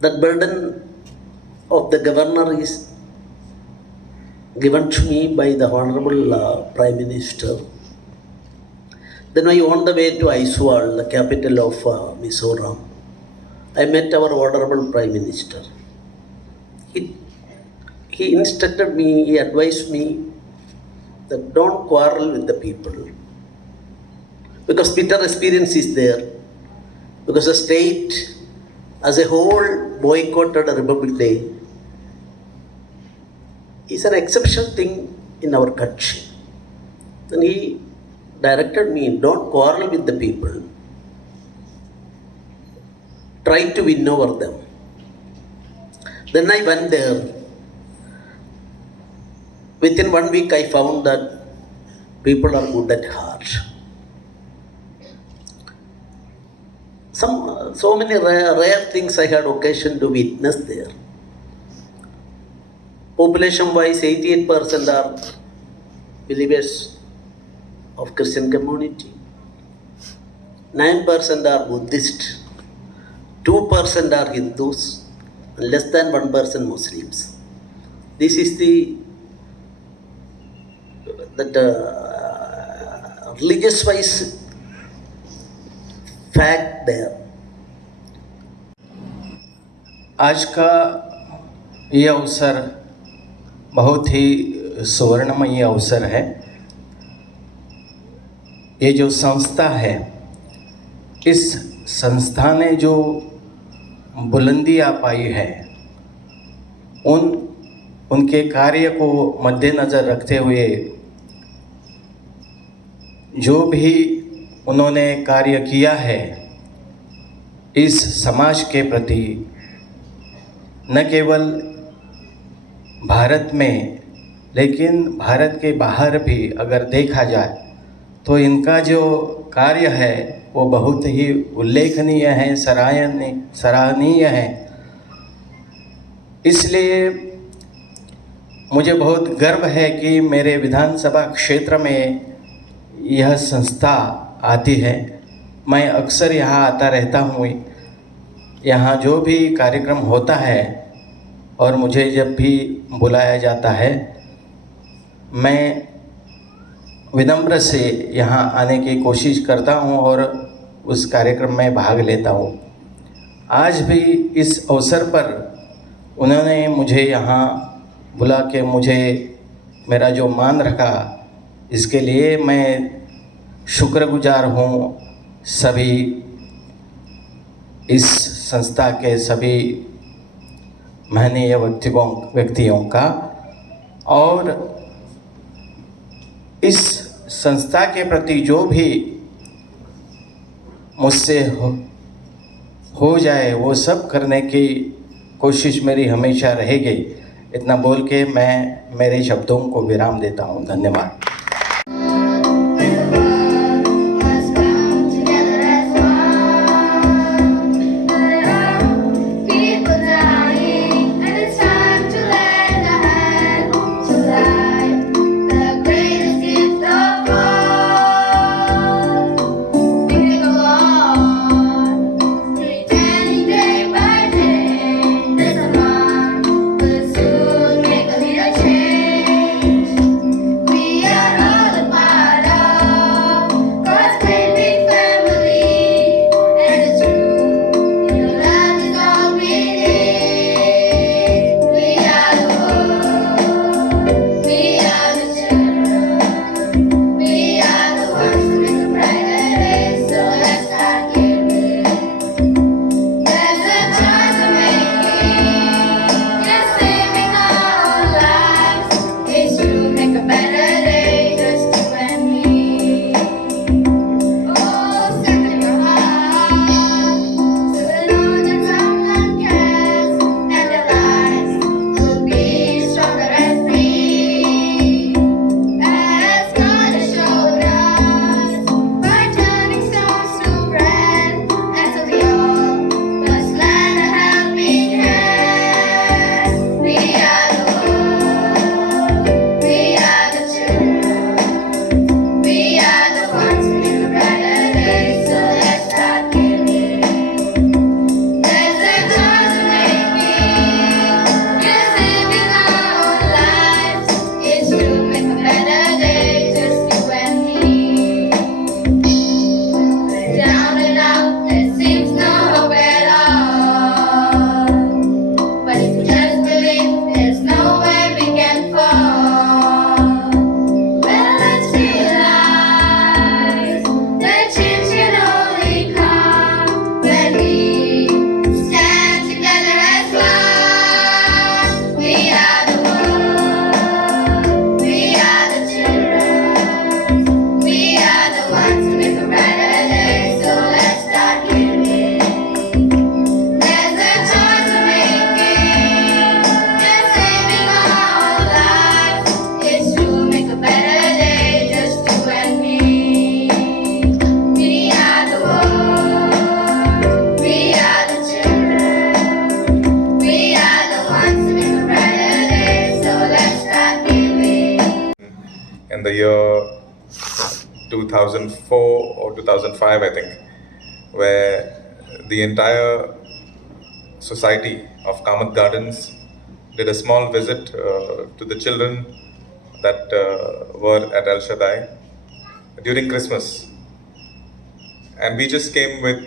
That burden of the governor is given to me by the Honorable Prime Minister. Then I on the way to Aizawl, the capital of Mizoram, I met our Honorable Prime Minister. He instructed me, he advised me that don't quarrel with the people. Because bitter experience is there. Because the state as a whole boycotted a Republic Day is an exceptional thing in our country. Then he directed me, don't quarrel with the people. Try to win over them. Then I went there. Within 1 week, I found that people are good at heart. So many rare things I had occasion to witness there. Population-wise, 88% are believers of Christian community. 9% are Buddhist. 2% are Hindus. And less than 1% Muslims. This is the religious-wise fact there. आज का ये अवसर बहुत ही सुवर्णमय अवसर है। ये जो संस्था है, इस संस्था ने जो बुलंदियाँ पाई है, उनके कार्य को मद्देनज़र रखते हुए जो भी उन्होंने कार्य किया है इस समाज के प्रति, न केवल भारत में लेकिन भारत के बाहर भी अगर देखा जाए तो इनका जो कार्य है वो बहुत ही उल्लेखनीय है, सराहनीय है। इसलिए मुझे बहुत गर्व है कि मेरे विधानसभा क्षेत्र में यह संस्था आती है। मैं अक्सर यहाँ आता रहता हूँ। यहाँ जो भी कार्यक्रम होता है और मुझे जब भी बुलाया जाता है, मैं विनम्र से यहाँ आने की कोशिश करता हूँ और उस कार्यक्रम में भाग लेता हूँ। आज भी इस अवसर पर उन्होंने मुझे यहाँ बुला के मुझे मेरा जो मान रखा, इसके लिए मैं शुक्रगुजार हूँ सभी इस संस्था के सभी महनीय व्यक्तियों का। और इस संस्था के प्रति जो भी मुझसे हो जाए वो सब करने की कोशिश मेरी हमेशा रहेगी। इतना बोल के मैं मेरे शब्दों को विराम देता हूँ। धन्यवाद। We are year 2004 or 2005, I think, where the entire society of Kamath Gardens did a small visit to the children that were at El Shaddai during Christmas. And we just came with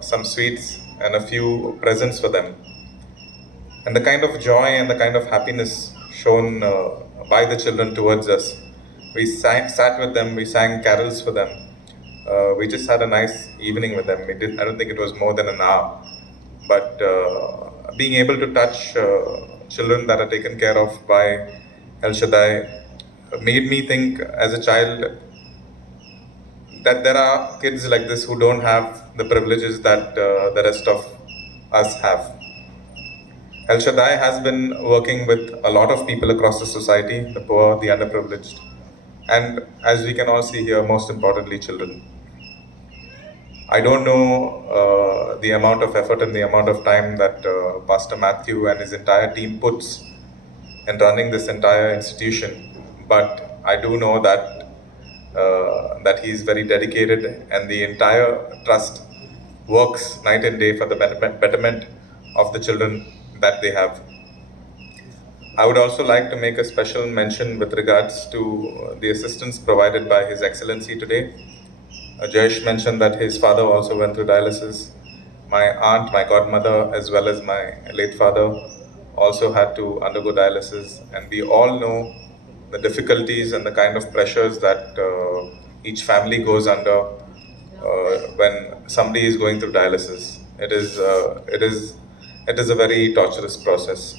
some sweets and a few presents for them. And the kind of joy and the kind of happiness shown by the children towards us. We sat with them, we sang carols for them. We just had a nice evening with them. I don't think it was more than an hour. But being able to touch children that are taken care of by El Shaddai made me think as a child that there are kids like this who don't have the privileges that the rest of us have. El Shaddai has been working with a lot of people across the society, the poor, the underprivileged, and as we can all see here, most importantly, children. I don't know the amount of effort and the amount of time that Pastor Matthew and his entire team puts in running this entire institution, but I do know that he is very dedicated, and the entire trust works night and day for the betterment of the children that they have. I would also like to make a special mention with regards to the assistance provided by His Excellency today. Jayesh mentioned that his father also went through dialysis. My aunt, my godmother, as well as my late father also had to undergo dialysis, and we all know the difficulties and the kind of pressures that each family goes under when somebody is going through dialysis. It is a very torturous process.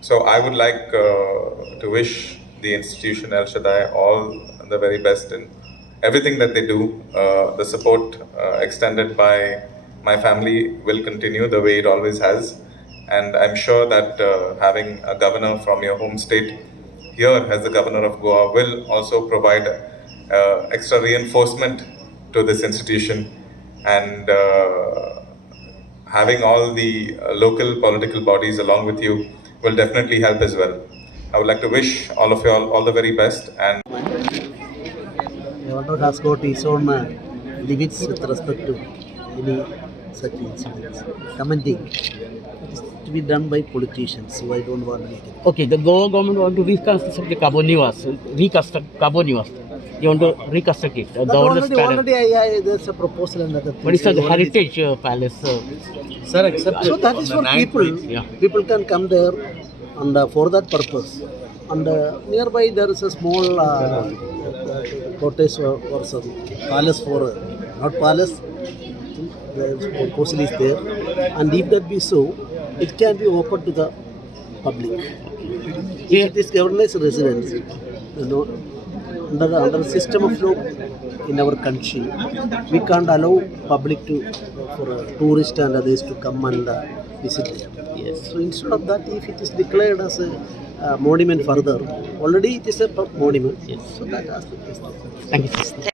So I would like to wish the institution El Shaddai all the very best in everything that they do. The support extended by my family will continue the way it always has. And I'm sure that having a governor from your home state here as the governor of Goa will also provide extra reinforcement to this institution, and having all the local political bodies along with you will definitely help as well. I would like to wish all of you all the very best. And Governor has got his own limits with respect to any such incidents. Commenting, it is to be done by politicians, so I don't want to make it. Okay, the Goa government want to reconstruct the Kaboniwas, reconstruct Kaboniwas. You want to reconstruct it. But already there's a proposal and other things. What is the heritage palace? Sir, except So that is for people. Yeah. People can come there and for that purpose. And nearby there is a small cottage or some palace for, not palace, the proposal is there. And if that be so, it can be open to the public. If it is governor's residence, you know, under the system of law in our country, we can't allow public to, for tourists and others to come and visit there. Yes. So instead of that, if it is declared as a monument further, already it is a monument. Yes. So that aspect is there. Thank you.